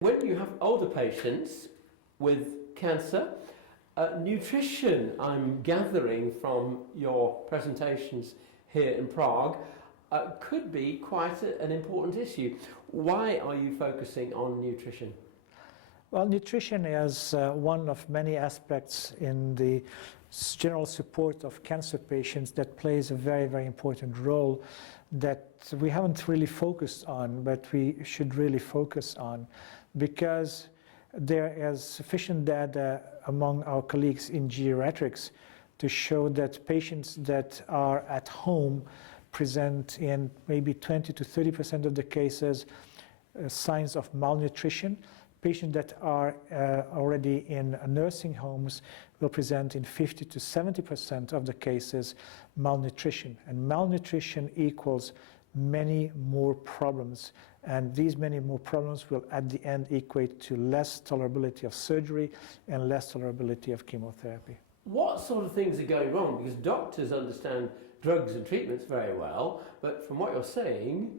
When you have older patients with cancer, nutrition, I'm gathering from your presentations here in Prague, could be quite an important issue. Why are you focusing on nutrition? Well, nutrition is one of many aspects in the general support of cancer patients that plays a very, very important role that we haven't really focused on, but we should really focus on, because there is sufficient data among our colleagues in geriatrics to show that patients that are at home present in maybe 20 to 30% of the cases signs of malnutrition. Patients that are already in nursing homes will present in 50 to 70% of the cases malnutrition. And malnutrition equals many more problems. And these many more problems will at the end equate to less tolerability of surgery and less tolerability of chemotherapy. What sort of things are going wrong? Because doctors understand drugs and treatments very well, but from what you're saying,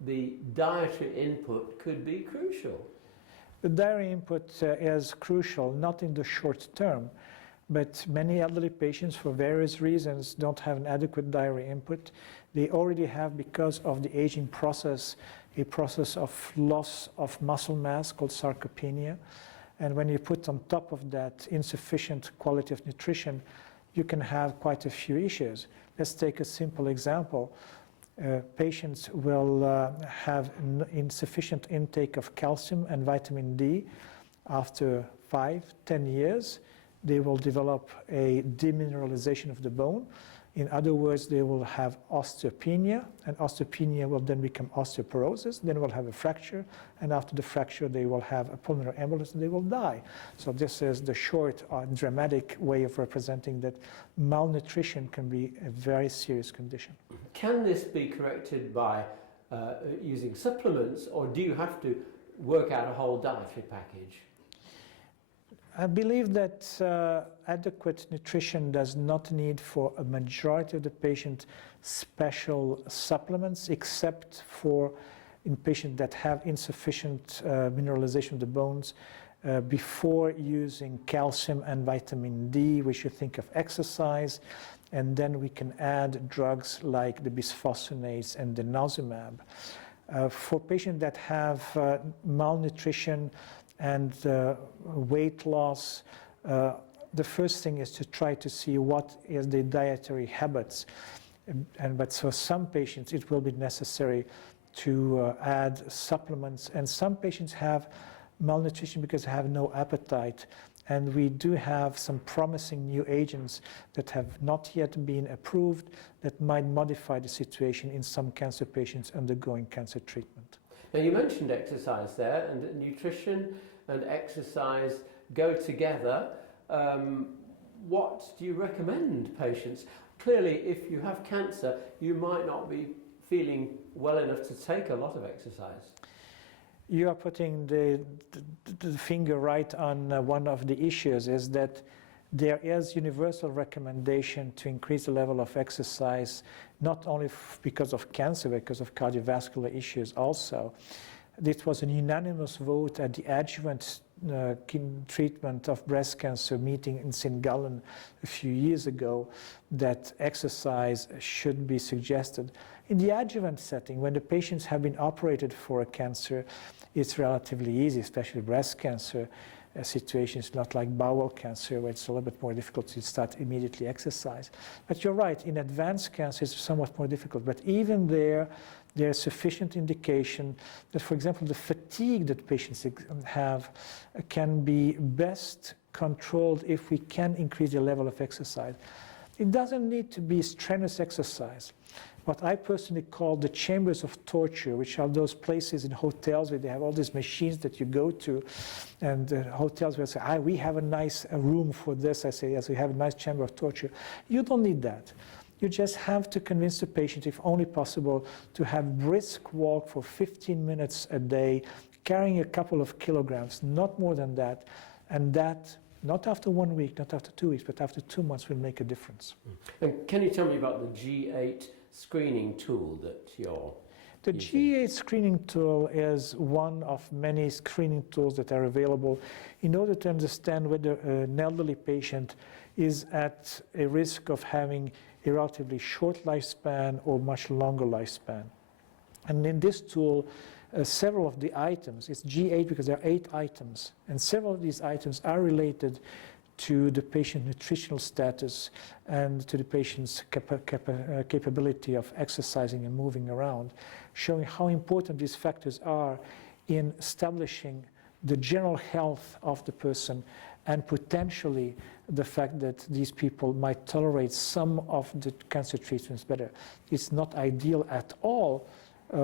the dietary input could be crucial. The dietary input is crucial, not in the short term, but many elderly patients, for various reasons, don't have an adequate dietary input. They already have, because of the aging process, a process of loss of muscle mass called sarcopenia. And when you put on top of that insufficient quality of nutrition, you can have quite a few issues. Let's take a simple example. Patients will have insufficient intake of calcium and vitamin D. After 5-10 years, they will develop a demineralization of the bone. In other words, they will have osteopenia, and osteopenia will then become osteoporosis, then will have a fracture, and after the fracture they will have a pulmonary embolus and they will die. So this is the short, dramatic way of representing that malnutrition can be a very serious condition. Can this be corrected by using supplements, or do you have to work out a whole dietary package? I believe that adequate nutrition does not need for a majority of the patient special supplements, except for in patients that have insufficient mineralization of the bones. Before using calcium and vitamin D, we should think of exercise, and then we can add drugs like the bisphosphonates and the denosumab. For patients that have malnutrition and weight loss, the first thing is to try to see what is the dietary habits. But for some patients, it will be necessary to add supplements. And some patients have malnutrition because they have no appetite. And we do have some promising new agents that have not yet been approved that might modify the situation in some cancer patients undergoing cancer treatment. Now, you mentioned exercise there, and nutrition and exercise go together. What do you recommend patients? Clearly, if you have cancer, you might not be feeling well enough to take a lot of exercise. You are putting the finger right on one of the issues, is that there is universal recommendation to increase the level of exercise, not only because of cancer, but because of cardiovascular issues also. This was a unanimous vote at the adjuvant treatment of breast cancer meeting in St. Gallen a few years ago, that exercise should be suggested. In the adjuvant setting, when the patients have been operated for a cancer, it's relatively easy, especially breast cancer situations, not like bowel cancer, where it's a little bit more difficult to start immediately exercise. But you're right, in advanced cancer it's somewhat more difficult. But even there's sufficient indication that, for example, the fatigue that patients have can be best controlled if we can increase the level of exercise. It doesn't need to be strenuous exercise. What I personally call the chambers of torture, which are those places in hotels where they have all these machines that you go to, and hotels will say, we have a nice room for this. I say, yes, we have a nice chamber of torture. You don't need that. You just have to convince the patient, if only possible, to have brisk walk for 15 minutes a day, carrying a couple of kilograms, not more than that, and that, not after 1 week, not after 2 weeks, but after 2 months will make a difference. And can you tell me about the G8 screening tool that you're The G8 screening tool is one of many screening tools that are available in order to understand whether an elderly patient is at a risk of having a relatively short lifespan or much longer lifespan. And in this tool, several of the items, it's G8 because there are 8 items, and several of these items are related to the patient nutritional status and to the patient's capability of exercising and moving around, showing how important these factors are in establishing the general health of the person and potentially the fact that these people might tolerate some of the cancer treatments better. It's not ideal at all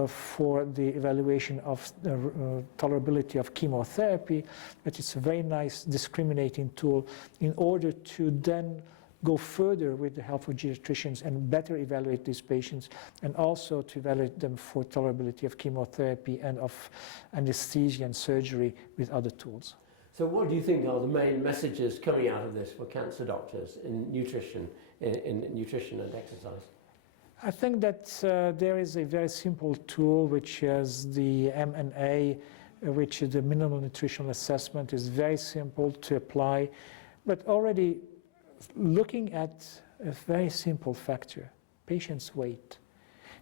for the evaluation of tolerability of chemotherapy, but it's a very nice discriminating tool in order to then go further with the help of geriatricians and better evaluate these patients, and also to evaluate them for tolerability of chemotherapy and of anesthesia and surgery with other tools. So what do you think are the main messages coming out of this for cancer doctors in nutrition, in nutrition and exercise? I think that there is a very simple tool, which is the MNA, which is the minimal nutritional assessment. Is very simple to apply, but already looking at a very simple factor, patient's weight.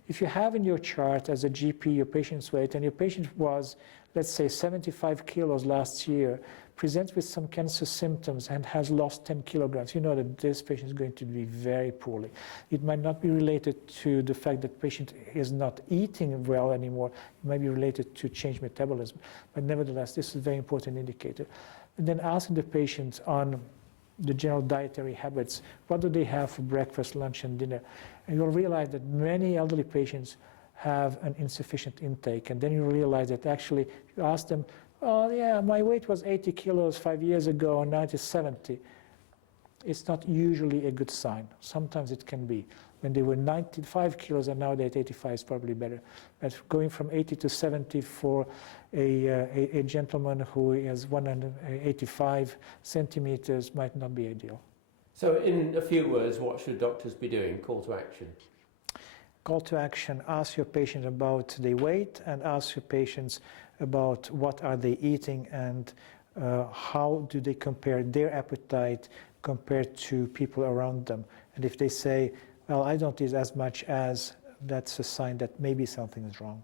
If you have in your chart as a GP your patient's weight, and your patient was, let's say, 75 kilos last year, presents with some cancer symptoms and has lost 10 kilograms, you know that this patient is going to be very poorly. It might not be related to the fact that patient is not eating well anymore. It might be related to changed metabolism. But nevertheless, this is a very important indicator. And then asking the patient on the general dietary habits, what do they have for breakfast, lunch, and dinner? And you'll realize that many elderly patients have an insufficient intake. And then you realize that actually you ask them, oh yeah, my weight was 80 kilos 5 years ago and now it is 70. It's not usually a good sign. Sometimes it can be. When they were 95 kilos and now they're at 85 is probably better. But going from 80 to 70 for a gentleman who is 185 centimeters might not be ideal. So in a few words, what should doctors be doing? Call to action. Call to action, ask your patient about their weight and ask your patients about what are they eating and how do they compare their appetite compared to people around them. And if they say, well, I don't eat as much as, that's a sign that maybe something is wrong.